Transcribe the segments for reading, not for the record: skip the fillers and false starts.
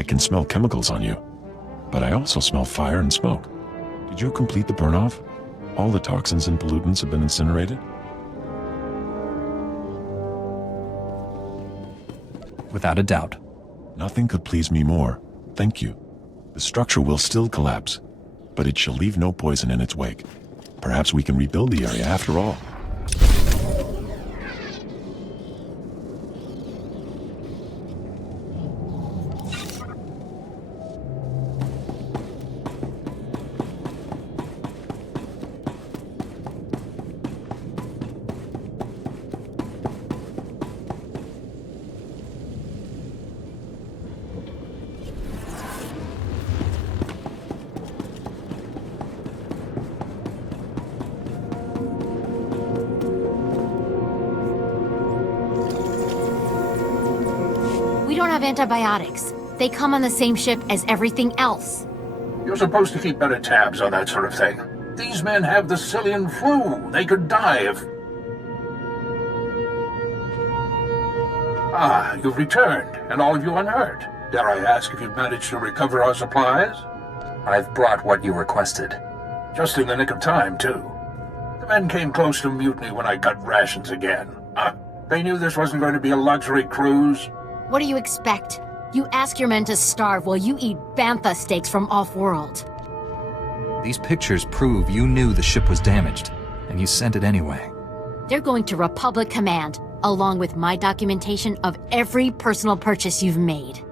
I can smell chemicals on you, but I also smell fire and smoke. Did you complete the burn-off? All the toxins and pollutants have been incinerated? Without a doubt. Nothing could please me more. Thank you. The structure will still collapse, but it shall leave no poison in its wake. Perhaps we can rebuild the area after all. have antibiotics. They come on the same ship as everything else. You're supposed to keep better tabs on that sort of thing. These men have the Cillian flu. They could die if... Ah, you've returned, and all of you unhurt. Dare I ask if you've managed to recover our supplies? I've brought what you requested. Just in the nick of time, too. The men came close to mutiny when I cut rations again. They knew this wasn't going to be a luxury cruise. What do you expect? You ask your men to starve while you eat bantha steaks from off-world. These pictures prove you knew the ship was damaged, and you sent it anyway. They're going to Republic Command, along with my documentation of every personal purchase you've made.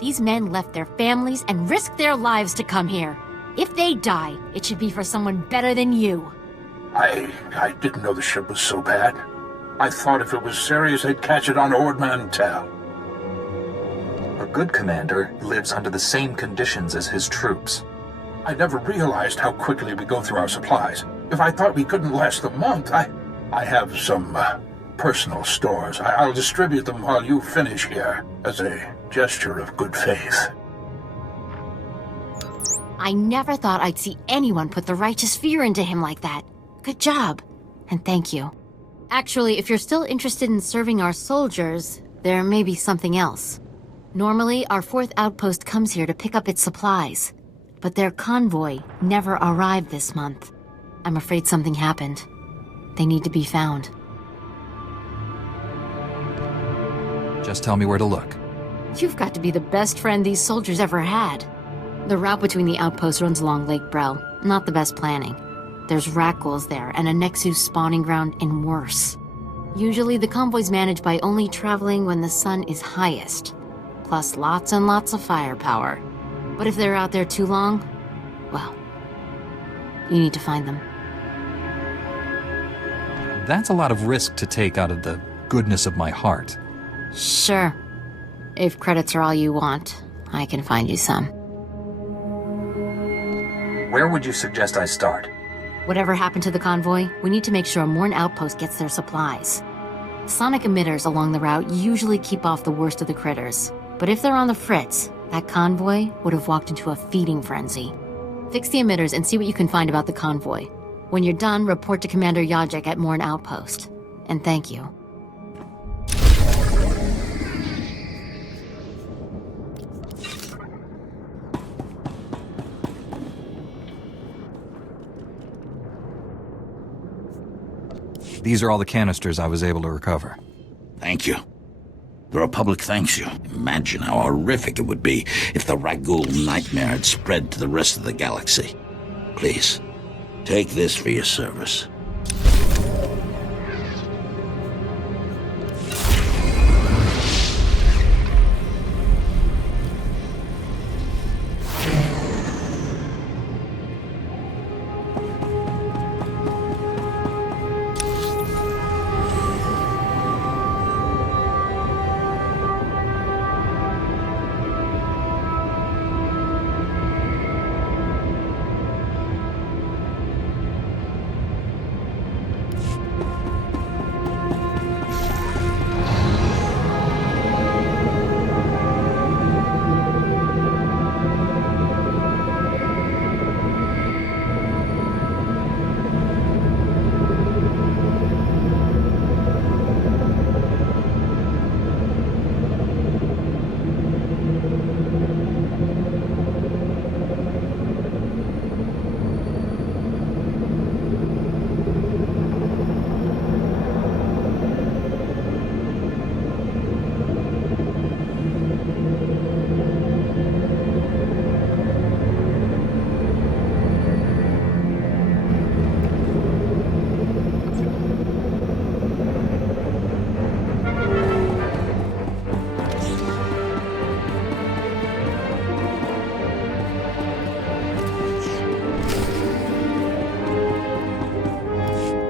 These men left their families and risked their lives to come here. If they die, it should be for someone better than you. I didn't know the ship was so bad. I thought if it was serious, they'd catch it on Ord Mantell. A good commander lives under the same conditions as his troops. I never realized how quickly we go through our supplies. If I thought we couldn't last the month, I have some personal stores. I'll distribute them while you finish here, as a gesture of good faith. I never thought I'd see anyone put the righteous fear into him like that. Good job, and thank you. Actually, if you're still interested in serving our soldiers, there may be something else. Normally, our 4th outpost comes here to pick up its supplies, but their convoy never arrived this month. I'm afraid something happened. They need to be found. Just tell me where to look. You've got to be the best friend these soldiers ever had. The route between the outposts runs along Lake Brel. Not the best planning. There's Rakghouls there, and a Nexus spawning ground, and worse. Usually the convoy's managed by only traveling when the sun is highest, plus lots and lots of firepower. But if they're out there too long, well, you need to find them. That's a lot of risk to take out of the goodness of my heart. Sure. If credits are all you want, I can find you some. Where would you suggest I start? Whatever happened to the convoy, we need to make sure Morn Outpost gets their supplies. Sonic emitters along the route usually keep off the worst of the critters. But if they're on the fritz, that convoy would have walked into a feeding frenzy. Fix the emitters and see what you can find about the convoy. When you're done, report to Commander Yajek at Morn Outpost. And thank you. These are all the canisters I was able to recover. Thank you. The Republic thanks you. Imagine how horrific it would be if the Rakghoul nightmare had spread to the rest of the galaxy. Please, take this for your service.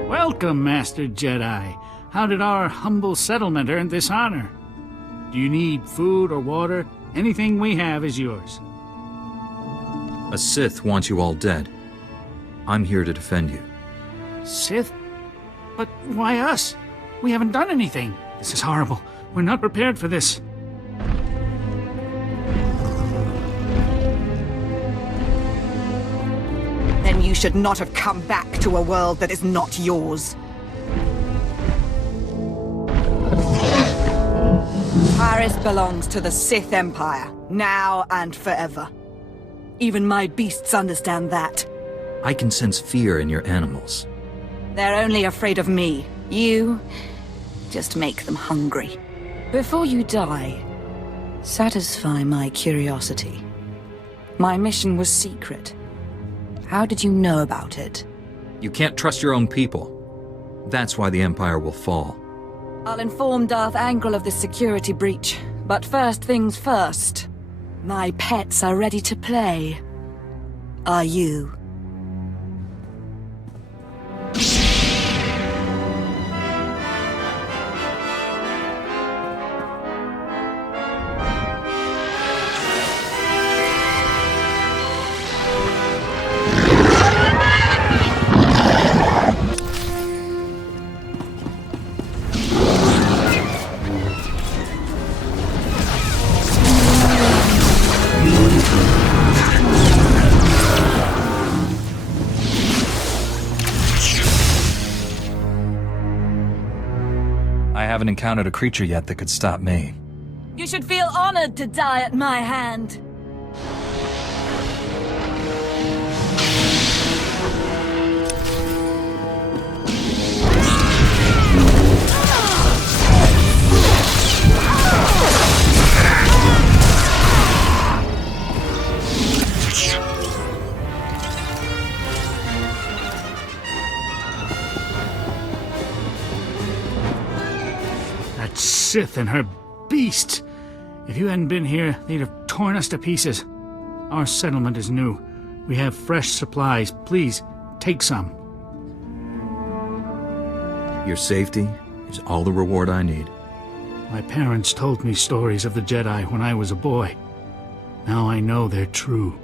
Welcome, Master Jedi. How did our humble settlement earn this honor? Do you need food or water? Anything we have is yours. A Sith wants you all dead. I'm here to defend you. Sith? But why us? We haven't done anything. This is horrible. We're not prepared for this. should not have come back to a world that is not yours. Taris belongs to the Sith Empire, now and forever. Even my beasts understand that. I can sense fear in your animals. They're only afraid of me. You just make them hungry. Before you die, satisfy my curiosity. My mission was secret. How did you know about it? You can't trust your own people. That's why the Empire will fall. I'll inform Darth Angral of the security breach. But first things first. My pets are ready to play. Are you? I haven't encountered a creature yet that could stop me. You should feel honored to die at my hand. Sith and her beasts! If you hadn't been here, they'd have torn us to pieces. Our settlement is new. We have fresh supplies. Please, take some. Your safety is all the reward I need. My parents told me stories of the Jedi when I was a boy. Now I know they're true.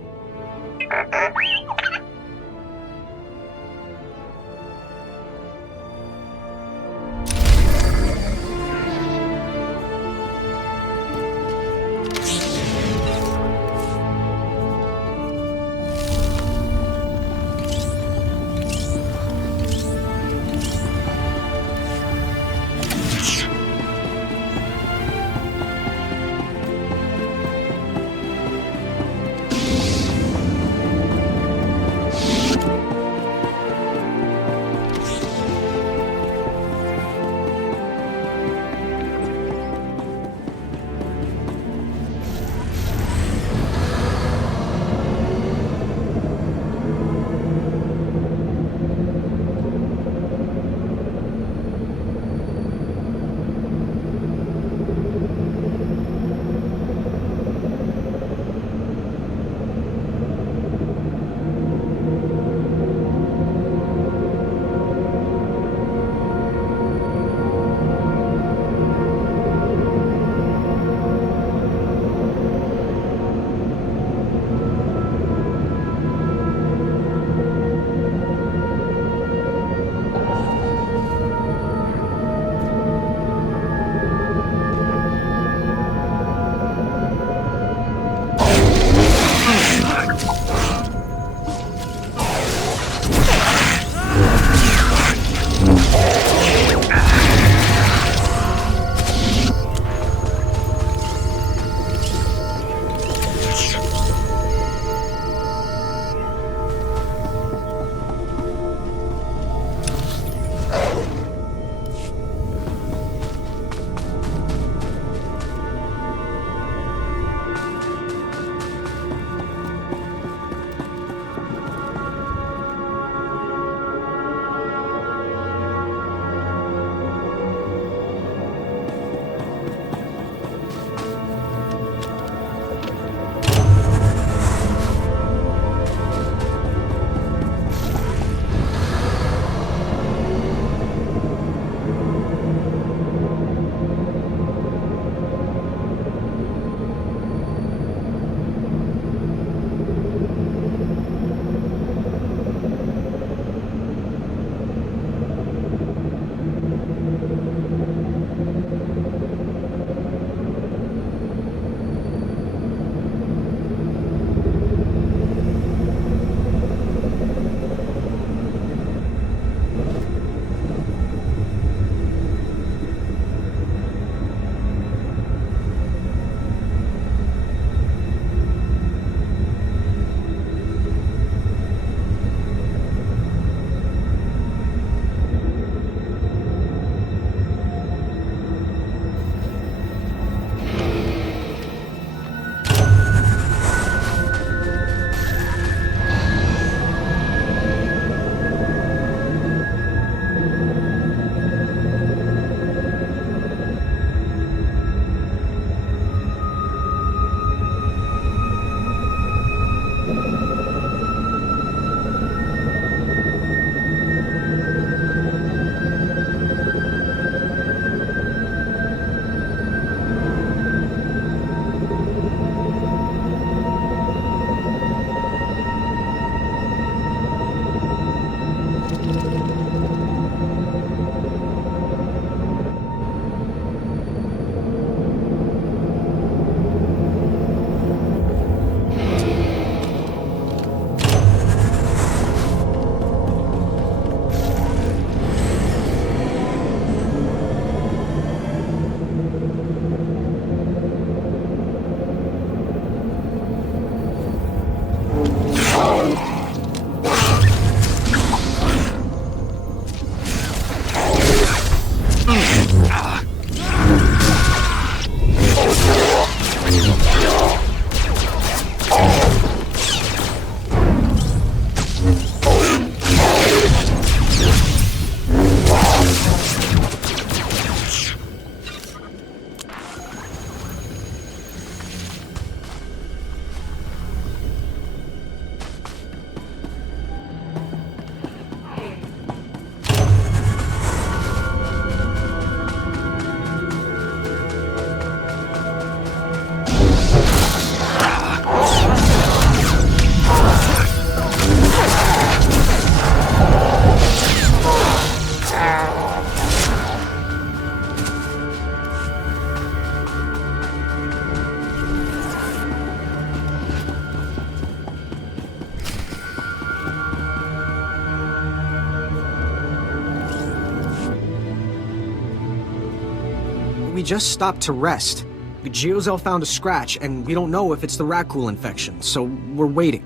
just stopped to rest. Geozel found a scratch, and we don't know if it's the Rakghoul infection, so we're waiting.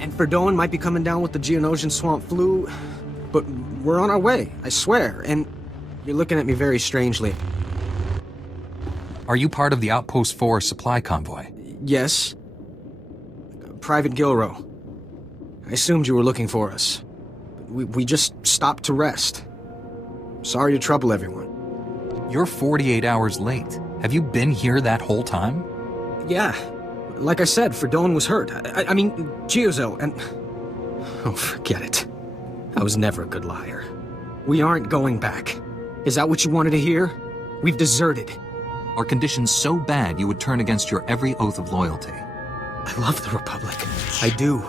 And Ferdoan might be coming down with the Geonosian swamp flu, but we're on our way, I swear, and you're looking at me very strangely. Are you part of the Outpost 4 supply convoy? Yes. Private Gilrow. I assumed you were looking for us. We just stopped to rest. Sorry to trouble everyone. You're 48 hours late. Have you been here that whole time? Yeah. Like I said, Ferdoan was hurt. I mean, Geozel, and... Oh, forget it. I was never a good liar. We aren't going back. Is that what you wanted to hear? We've deserted. Are conditions so bad you would turn against your every oath of loyalty? I love the Republic. I do.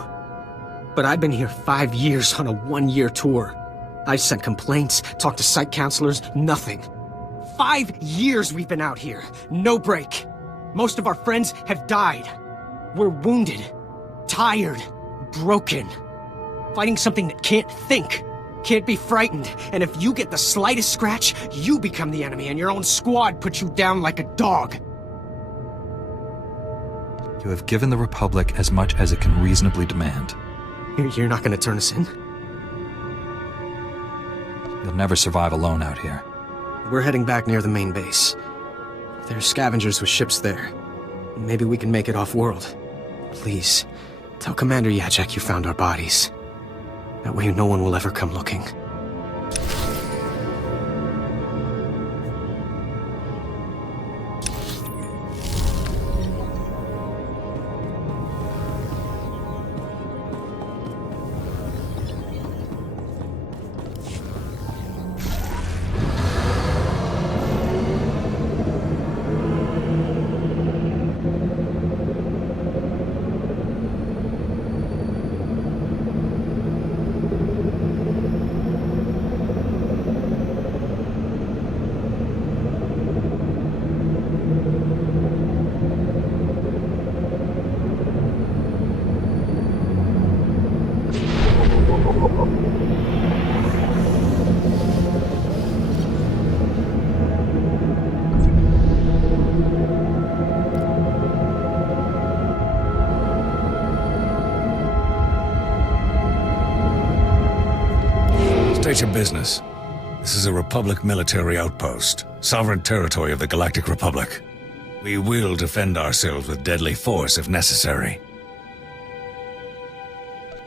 But I've been here 5 years on a 1-year tour. I've sent complaints, talked to site counselors, nothing. 5 years we've been out here. No break. Most of our friends have died. We're wounded, tired, broken. Fighting something that can't think, can't be frightened. And if you get the slightest scratch, you become the enemy and your own squad puts you down like a dog. You have given the Republic as much as it can reasonably demand. You're not gonna turn us in? You'll never survive alone out here. We're heading back near the main base. There's scavengers with ships there. Maybe we can make it off-world. Please, tell Commander Yajek you found our bodies. That way no one will ever come looking. State your business. This is a Republic military outpost, sovereign territory of the Galactic Republic. We will defend ourselves with deadly force if necessary.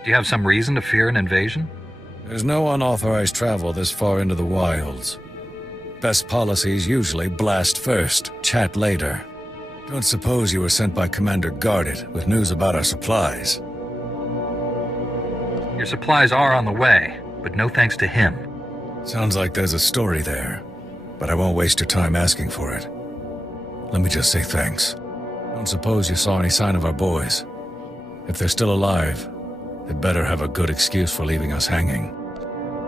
Do you have some reason to fear an invasion? There's no unauthorized travel this far into the wilds. Best policies usually blast first, chat later. Don't suppose you were sent by Commander Guarded with news about our supplies. Your supplies are on the way, but no thanks to him. Sounds like there's a story there, but I won't waste your time asking for it. Let me just say thanks. Don't suppose you saw any sign of our boys. If they're still alive, they'd better have a good excuse for leaving us hanging.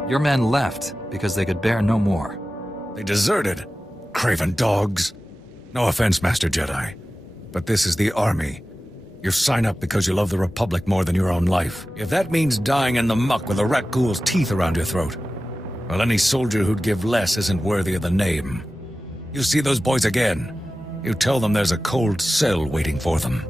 Your men left because they could bear no more. They deserted? Craven dogs. No offense, Master Jedi, but this is the Army. You sign up because you love the Republic more than your own life. If that means dying in the muck with a Rakghoul's teeth around your throat, well, any soldier who'd give less isn't worthy of the name. You see those boys again, you tell them there's a cold cell waiting for them.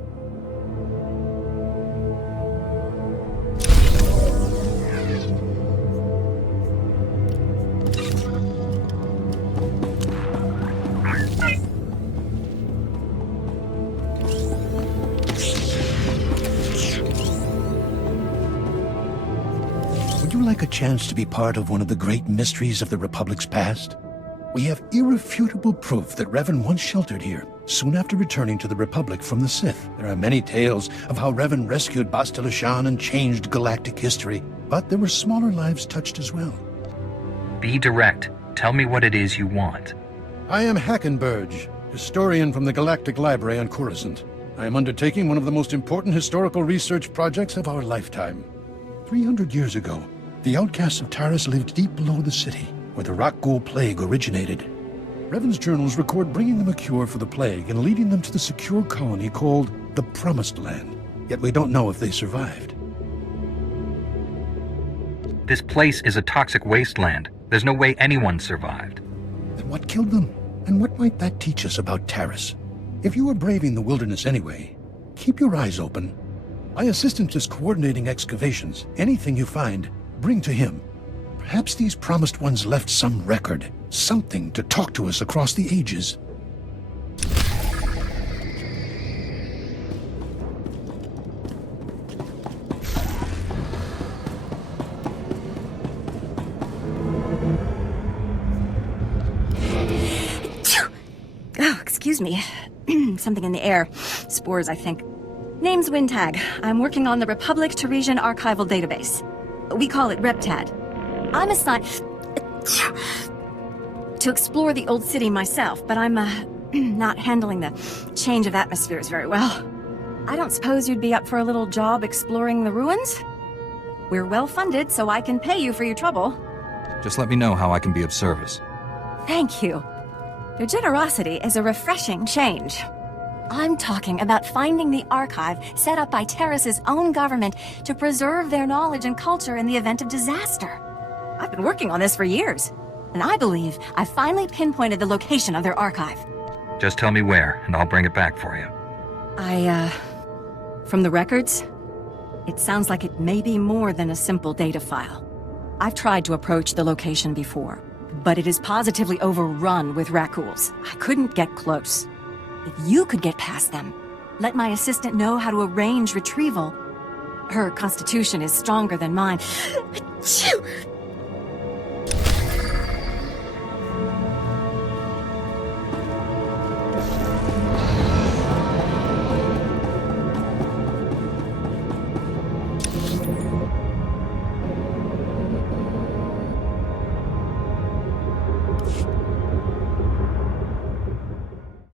Would you like a chance to be part of one of the great mysteries of the Republic's past? We have irrefutable proof that Revan once sheltered here, soon after returning to the Republic from the Sith. There are many tales of how Revan rescued Bastila Shan and changed galactic history, but there were smaller lives touched as well. Be direct. Tell me what it is you want. I am Hackenberg, historian from the Galactic Library on Coruscant. I am undertaking one of the most important historical research projects of our lifetime. 300 years ago, the outcasts of Taris lived deep below the city, where the Rakghoul plague originated. Revan's journals record bringing them a cure for the plague and leading them to the secure colony called the Promised Land. Yet we don't know if they survived. This place is a toxic wasteland. There's no way anyone survived. Then what killed them? And what might that teach us about Taris? If you are braving the wilderness anyway, keep your eyes open. My assistant is coordinating excavations. Anything you find, bring to him. Perhaps these promised ones left some record, something to talk to us across the ages. Oh, excuse me. Something in the air. Spores, I think. Name's Wintag. I'm working on the Republic Taresian archival database. We call it RepTad. I'm assigned to explore the old city myself, but I'm not handling the change of atmospheres very well. I don't suppose you'd be up for a little job exploring the ruins? We're well funded, so I can pay you for your trouble. Just let me know how I can be of service. Thank you. Your generosity is a refreshing change. I'm talking about finding the archive set up by Taris's own government to preserve their knowledge and culture in the event of disaster. I've been working on this for years, and I believe I finally pinpointed the location of their archive. Just tell me where, and I'll bring it back for you. From the records, it sounds like it may be more than a simple data file. I've tried to approach the location before, but it is positively overrun with raccoons. I couldn't get close. If you could get past them, let my assistant know how to arrange retrieval. Her constitution is stronger than mine.